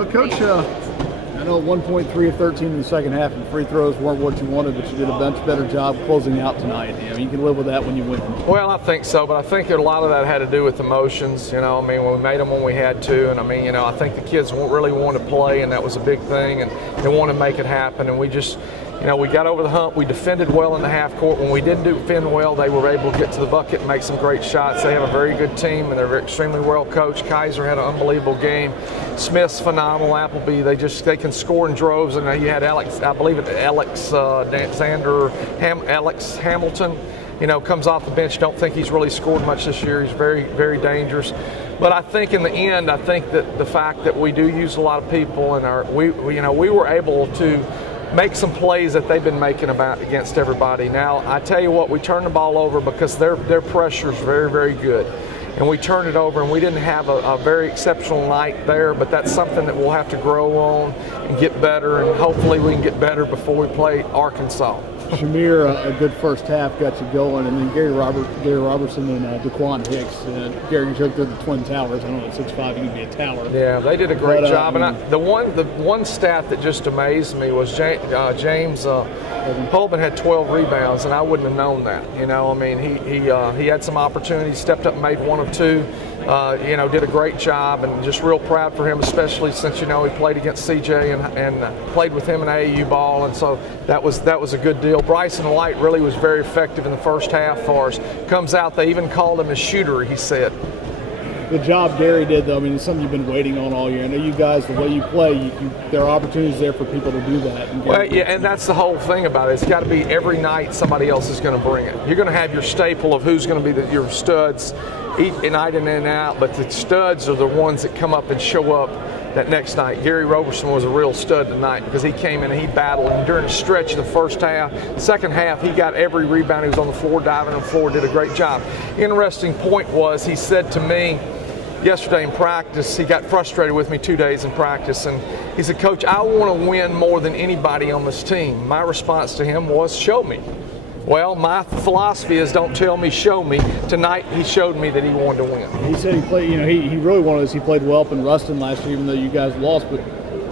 Well, Coach, I know 1.3 of 13 in the second half, and free throws weren't what you wanted, but you did a much better job closing out tonight. You can live with that when you win. Well, I think so, but I think a lot of that had to do with emotions. We made them when we had to, and I think the kids really wanted to play, and that was a big thing, and they wanted to make it happen, and we just. We got over the hump. We defended well in the half court. When we didn't defend well, they were able to get to the bucket and make some great shots. They have a very good team, and they're extremely well coached. Kaiser had an unbelievable game. Smith's phenomenal. Appleby, they can score in droves. And you had Alex Hamilton. Comes off the bench. Don't think he's really scored much this year. He's very, very dangerous. But I think in the end, I think that the fact that we do use a lot of people, and we were able to make some plays that they've been making against everybody. Now, I tell you what, we turned the ball over because their pressure is very, very good. And we turned it over, and we didn't have a very exceptional night there, but that's something that we'll have to grow on and get better, and hopefully we can get better before we play Arkansas. Shamir, a good first half got you going, and then Gary Robertson and Daquan Hicks. Gary took the Twin Towers. I don't know, at 6'5", you can be a tower. Yeah, they did a great job. And the one stat that just amazed me was James Holman had 12 rebounds, and I wouldn't have known that. He had some opportunities, stepped up and made one or two. Did a great job, and just real proud for him, especially since he played against CJ and played with him in AAU ball, and so that was a good deal. Bryson Light really was very effective in the first half for us. Comes out, they even called him a shooter, he said. The job Gary did, though, it's something you've been waiting on all year. I know you guys, the way you play, there are opportunities there for people to do that. And that's the whole thing about it. It's got to be every night somebody else is going to bring it. You're going to have your staple of who's going to be your studs night in and out, but the studs are the ones that come up and show up that next night. Gary Roberson was a real stud tonight because he came in and he battled, and during the stretch of the first half, second half, he got every rebound. He was on the floor, diving on the floor, did a great job. Interesting point was he said to me yesterday in practice, he got frustrated with me 2 days in practice, and he said, "Coach, I want to win more than anybody on this team." My response to him was, "Show me." Well, my philosophy is don't tell me, show me. Tonight, he showed me that he wanted to win. He said he played, he really wanted us. He played well up in Ruston last year, even though you guys lost. But,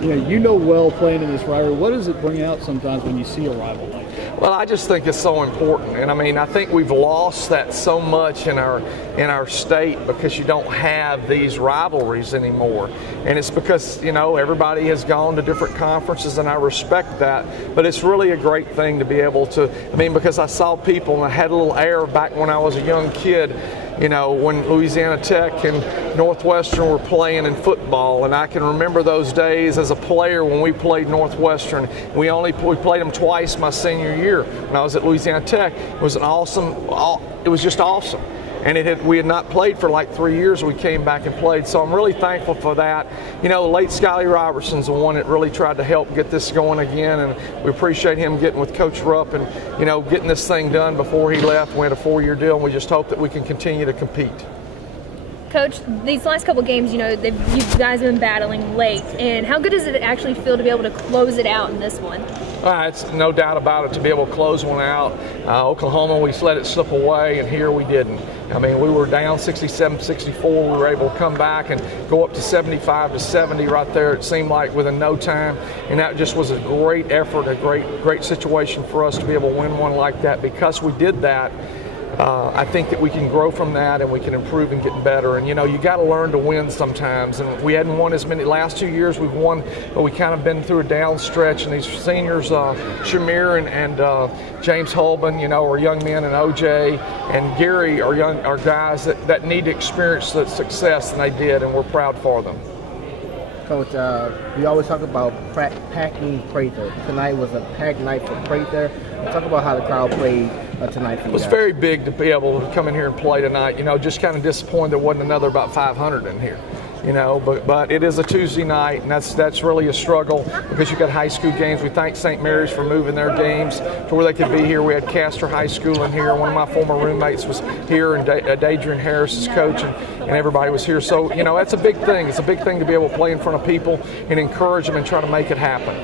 well playing in this rivalry. What does it bring out sometimes when you see a rival like that? Well, I just think it's so important. And, I think we've lost that so much in our state because you don't have these rivalries anymore. And it's because, everybody has gone to different conferences, and I respect that. But it's really a great thing to be able to, because I saw people, and I had a little air back when I was a young kid, when Louisiana Tech and Northwestern were playing in football. And I can remember those days as a player when we played Northwestern. We played them twice my senior year when I was at Louisiana Tech. It was it was just awesome. And we had not played for like 3 years. We came back and played. So I'm really thankful for that. Late Skyly Robertson's the one that really tried to help get this going again. And we appreciate him getting with Coach Rupp and, getting this thing done before he left. We had a 4-year deal, and we just hope that we can continue to compete. Coach, these last couple games, you guys have been battling late. And how good does it actually feel to be able to close it out in this one? It's no doubt about it to be able to close one out. Oklahoma, we let it slip away, and here we didn't. We were down 67-64. We were able to come back and go up to 75-70 right there, it seemed like, within no time. And that just was a great effort, a great situation for us to be able to win one like that. Because we did that, I think that we can grow from that, and we can improve and get better. And, you got to learn to win sometimes. And we hadn't won as many. Last 2 years we've won, but we kind of been through a down stretch. And these seniors, Shamir and James Holman, are young men, and OJ and Gary are guys that need to experience the success, and they did, and we're proud for them. Coach, we always talk about packing Prather. Tonight was a packed night for Prather. Talk about how the crowd played tonight for you. It was very big to be able to come in here and play tonight. Just kind of disappointed there wasn't another about 500 in here. But it is a Tuesday night, and that's really a struggle because you got high school games. We thank St. Mary's for moving their games to where they could be here. We had Castor High School in here. One of my former roommates was here, and Adrian Harris is coaching, and everybody was here. So, that's a big thing. It's a big thing to be able to play in front of people and encourage them and try to make it happen.